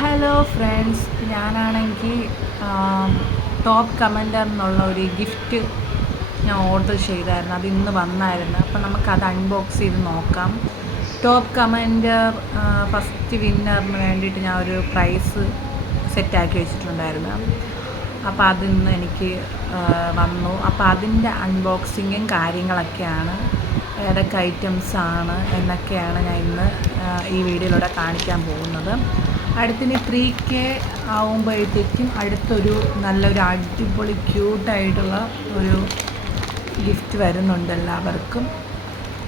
Hello friends, ഞാനാണെങ്കിൽ top commenter എന്നുള്ള ഒരു ഗിഫ്റ്റ് ഞാൻ ഓർഡർ ചെയ്തായിരുന്നു. അത് ഇന്ന് വന്നായിരുന്നു. അപ്പോൾ നമുക്കത് അൺബോക്സ് ചെയ്ത് നോക്കാം. ടോപ്പ് കമൻറ്റർ ഫസ്റ്റ് വിന്നറിന് വേണ്ടിയിട്ട് ഞാൻ ഒരു പ്രൈസ് സെറ്റാക്കി വെച്ചിട്ടുണ്ടായിരുന്നു. അപ്പോൾ അതിന്ന് എനിക്ക് വന്നു. അപ്പോൾ അതിൻ്റെ അൺബോക്സിങ്ങും കാര്യങ്ങളൊക്കെയാണ്, ഏതൊക്കെ ഐറ്റംസാണ് എന്നൊക്കെയാണ് ഞാൻ ഇന്ന് ഈ വീഡിയോയിലൂടെ കാണിക്കാൻ പോകുന്നത്. അടുത്തിന് 3K ആവുമ്പോഴത്തേക്കും അടുത്തൊരു നല്ലൊരു അടിപൊളി ക്യൂട്ടായിട്ടുള്ള ഒരു ഗിഫ്റ്റ് വരുന്നുണ്ട് എല്ലാവർക്കും.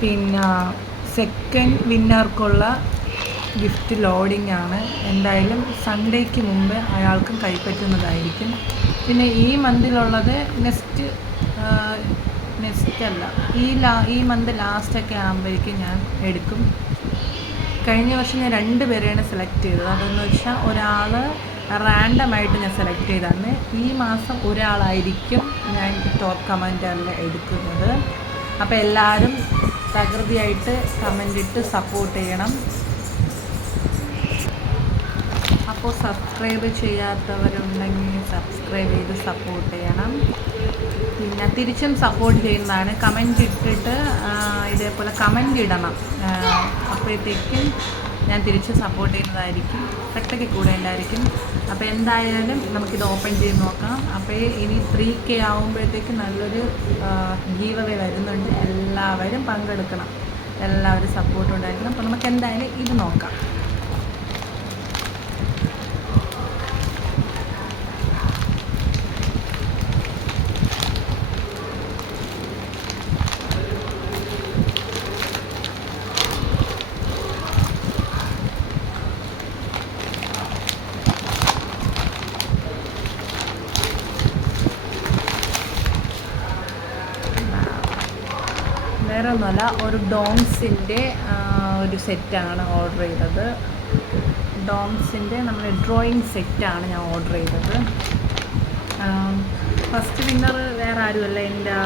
പിന്നെ സെക്കൻഡ് വിന്നർക്കുള്ള ഗിഫ്റ്റ് ലോഡിംഗ് ആണ്. എന്തായാലും സൺഡേക്ക് മുമ്പ് അയാൾക്കും കൈപ്പറ്റുന്നതായിരിക്കും. പിന്നെ ഈ മന്തിലുള്ളത് നെക്സ്റ്റ് ഈ മന്ത് ലാസ്റ്റൊക്കെ ആകുമ്പോഴേക്കും ഞാൻ എടുക്കും. കഴിഞ്ഞ വർഷം ഞാൻ 2 പേരെയാണ് സെലക്ട് ചെയ്തത്. അതെന്ന് വെച്ചാൽ ഒരാൾ റാൻഡമായിട്ട് ഞാൻ സെലക്ട് ചെയ്താണ്. ഈ മാസം ഒരാളായിരിക്കും ഞാൻ ടോപ്പ് കമൻറ്ററിൽ എടുക്കുന്നത്. അപ്പോൾ എല്ലാവരും തകൃതിയായിട്ട് കമൻ്റ് ഇട്ട് സപ്പോർട്ട് ചെയ്യണം. അപ്പോൾ സബ്സ്ക്രൈബ് ചെയ്യാത്തവരുണ്ടെങ്കിൽ സബ്സ്ക്രൈബ് ചെയ്ത് സപ്പോർട്ട് ചെയ്യണം. പിന്നെ തിരിച്ചും സപ്പോർട്ട് ചെയ്യുന്നതാണ്. കമൻറ്റ് ഇട്ടിട്ട് ഇതേപോലെ കമൻറ്റ് ഇടണം. അപ്പോഴത്തേക്കും ഞാൻ തിരിച്ച് സപ്പോർട്ട് ചെയ്യുന്നതായിരിക്കും. കട്ടയ്ക്ക് കൂടെ ഉണ്ടായിരിക്കും. അപ്പോൾ എന്തായാലും നമുക്കിത് ഓപ്പൺ ചെയ്ത് നോക്കാം. അപ്പോൾ ഇനി 3K ആകുമ്പോഴത്തേക്കും നല്ലൊരു ഗീവ് അവേ വരുന്നുണ്ട്. എല്ലാവരും പങ്കെടുക്കണം, എല്ലാവരും സപ്പോർട്ട് ഉണ്ടായിരിക്കണം. അപ്പോൾ നമുക്ക് എന്തായാലും ഇത് നോക്കാം. വേറെ ഒന്നുമല്ല, ഒരു ഡോംസിൻ്റെ ഒരു സെറ്റാണ് ഓർഡർ ചെയ്തത്. ഡോംസിൻ്റെ നമ്മുടെ ഡ്രോയിങ് സെറ്റാണ് ഞാൻ ഓർഡർ ചെയ്തത്. ഫസ്റ്റ് വിന്നർ വേറെ ആരുമല്ല, എൻ്റെ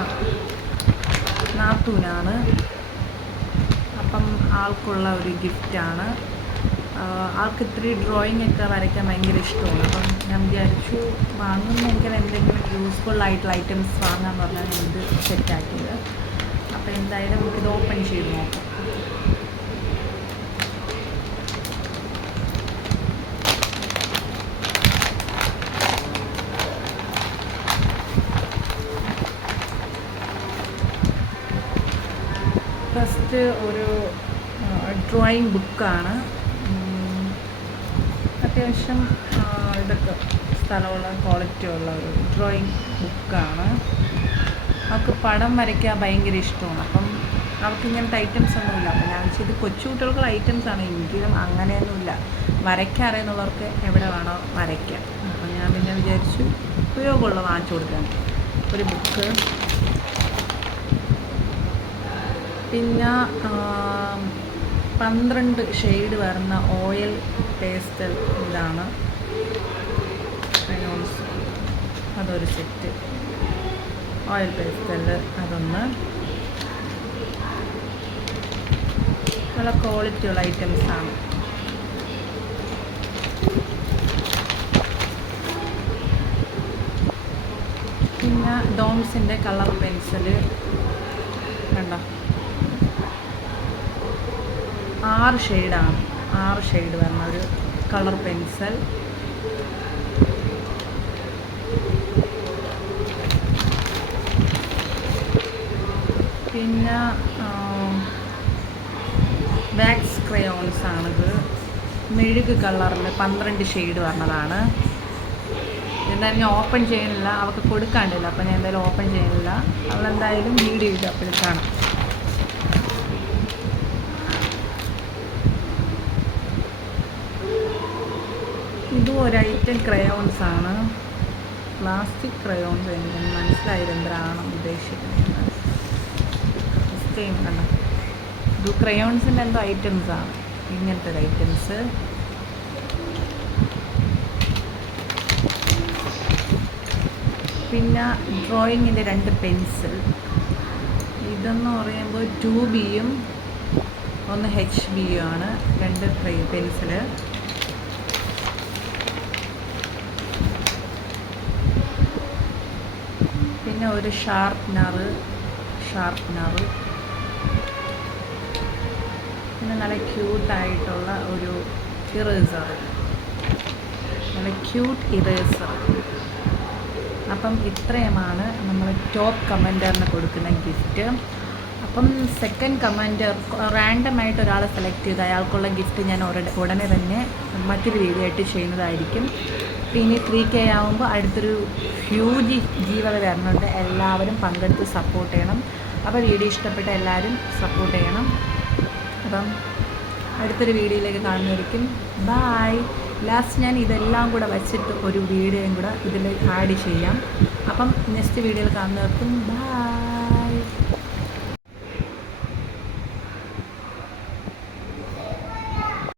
നാത്തൂനാണ്. അപ്പം ആൾക്കുള്ള ഒരു ഗിഫ്റ്റാണ്. ആൾക്ക് ഇത്തിരി ഡ്രോയിങ് ഒക്കെ വരയ്ക്കാൻ ഭയങ്കര ഇഷ്ടമാണ്. അപ്പം ഞാൻ വിചാരിച്ചു വാങ്ങുന്നെങ്കിൽ എന്തെങ്കിലും യൂസ്ഫുൾ ആയിട്ടുള്ള ഐറ്റംസ് വാങ്ങാമെന്ന് പറഞ്ഞാൽ ഞാൻ ഇത് സെറ്റാക്കിയത്. അപ്പോൾ എന്തായാലും നമുക്കിത് ഓപ്പൺ ചെയ്ത് നോക്കാം. ഫസ്റ്റ് ഒരു ഡ്രോയിങ് ബുക്കാണ്. അത്യാവശ്യം ഇതൊക്കെ സ്ഥലമുള്ള ക്വാളിറ്റിയുള്ള ഒരു ഡ്രോയിങ് ബുക്കാണ്. അവൾക്ക് പടം വരയ്ക്കാൻ ഭയങ്കര ഇഷ്ടമാണ്. അപ്പം അവൾക്ക് ഇങ്ങനത്തെ ഐറ്റംസ് ഒന്നുമില്ല. അപ്പം ഞാൻ വെച്ചത് കൊച്ചു കുട്ടികൾക്കുള്ള ഐറ്റംസാണ്. എങ്കിലും അങ്ങനെയൊന്നുമില്ല, വരയ്ക്കാൻ അറിയുന്നവർക്ക് എവിടെ വേണോ വരയ്ക്കാം. അപ്പം ഞാൻ പിന്നെ വിചാരിച്ചു ഉപയോഗമുള്ള വാങ്ങിച്ചു കൊടുക്കാൻ ഒരു ബുക്ക്. പിന്നെ 12 ഷെയ്ഡ് വരുന്ന ഓയിൽ പേസ്റ്റൽ ഇതാണ് ക്രയോൺസ്. അതൊരു സെറ്റ് ഓയിൽ പേസ്റ്റൽ. അതൊന്ന് നല്ല ക്വാളിറ്റിയുള്ള ഐറ്റംസാണ്. പിന്നെ ഡോംസിൻ്റെ കളർ പെൻസില് കണ്ടോ, 6 ഷെയ്ഡാണ്. 6 ഷെയ്ഡ് വരുന്ന ഒരു കളർ പെൻസിൽ. പിന്നെ വാക്സ് ക്രയോൺസ് ആണിത്. മെഴുക് കളറിൽ 12 ഷെയ്ഡ് വരുന്നതാണ്. എന്തായാലും ഞാൻ ഓപ്പൺ ചെയ്യുന്നില്ല, അവൾക്ക് കൊടുക്കാണ്ടില്ല. അപ്പം ഞാൻ എന്തായാലും ഓപ്പൺ ചെയ്യുന്നില്ല. അവളെന്തായാലും വീഡിയോ ഇട്ട് അപ്പോഴും കാണാം. ഇതും ഒരു ഐറ്റം ക്രയോൺസ് ആണ്. Plastic crayons. എനിക്ക് മനസ്സിലായില്ല എന്താണ് ഉദ്ദേശിക്കുന്നത്. കണ്ടോ, ഇത് ക്രയോൺസിൻ്റെ എന്തോ ഐറ്റംസാണ്. ഇങ്ങനത്തെ ഒരു ഐറ്റംസ്. പിന്നെ ഡ്രോയിങ്ങിൻ്റെ 2 പെൻസിൽ. ഇതെന്ന് പറയുമ്പോൾ 2Bയും ഒന്ന് HB ആണ്. 2 പെൻസില്. പിന്നെ ഒരു ഷാർപ്നർ, പിന്നെ നല്ല ക്യൂട്ടായിട്ടുള്ള ഒരു ഇറേസർ, നല്ല ക്യൂട്ട് ഇറേസർ. അപ്പം ഇത്രയുമാണ് നമ്മൾ ടോപ്പ് കമൻറ്ററിന് കൊടുക്കുന്ന ഗിഫ്റ്റ്. അപ്പം സെക്കൻഡ് കമൻറ്റർ റാൻഡമായിട്ട് ഒരാളെ സെലക്ട് ചെയ്ത് അയാൾക്കുള്ള ഗിഫ്റ്റ് ഞാൻ ഉടനെ തന്നെ മറ്റൊരു വീഡിയോ ആയിട്ട് ചെയ്യുന്നതായിരിക്കും. ഇനി 3K ആകുമ്പോൾ അടുത്തൊരു ഹ്യൂജ് ജീവത വരുന്നുണ്ട്. എല്ലാവരും പങ്കെടുത്ത് സപ്പോർട്ട് ചെയ്യണം. അപ്പോൾ വീഡിയോ ഇഷ്ടപ്പെട്ട എല്ലാവരും സപ്പോർട്ട് ചെയ്യണം. അപ്പം അടുത്തൊരു വീഡിയോയിലേക്ക് കാണുന്നതായിരിക്കും. ബായ്. ലാസ്റ്റ് ഞാൻ ഇതെല്ലാം കൂടെ വച്ചിട്ട് ഒരു വീഡിയോയും കൂടെ ഇതിൽ ആഡ് ചെയ്യാം. അപ്പം നെക്സ്റ്റ് വീഡിയോയിൽ കാണുന്നവർക്കും ബായ്.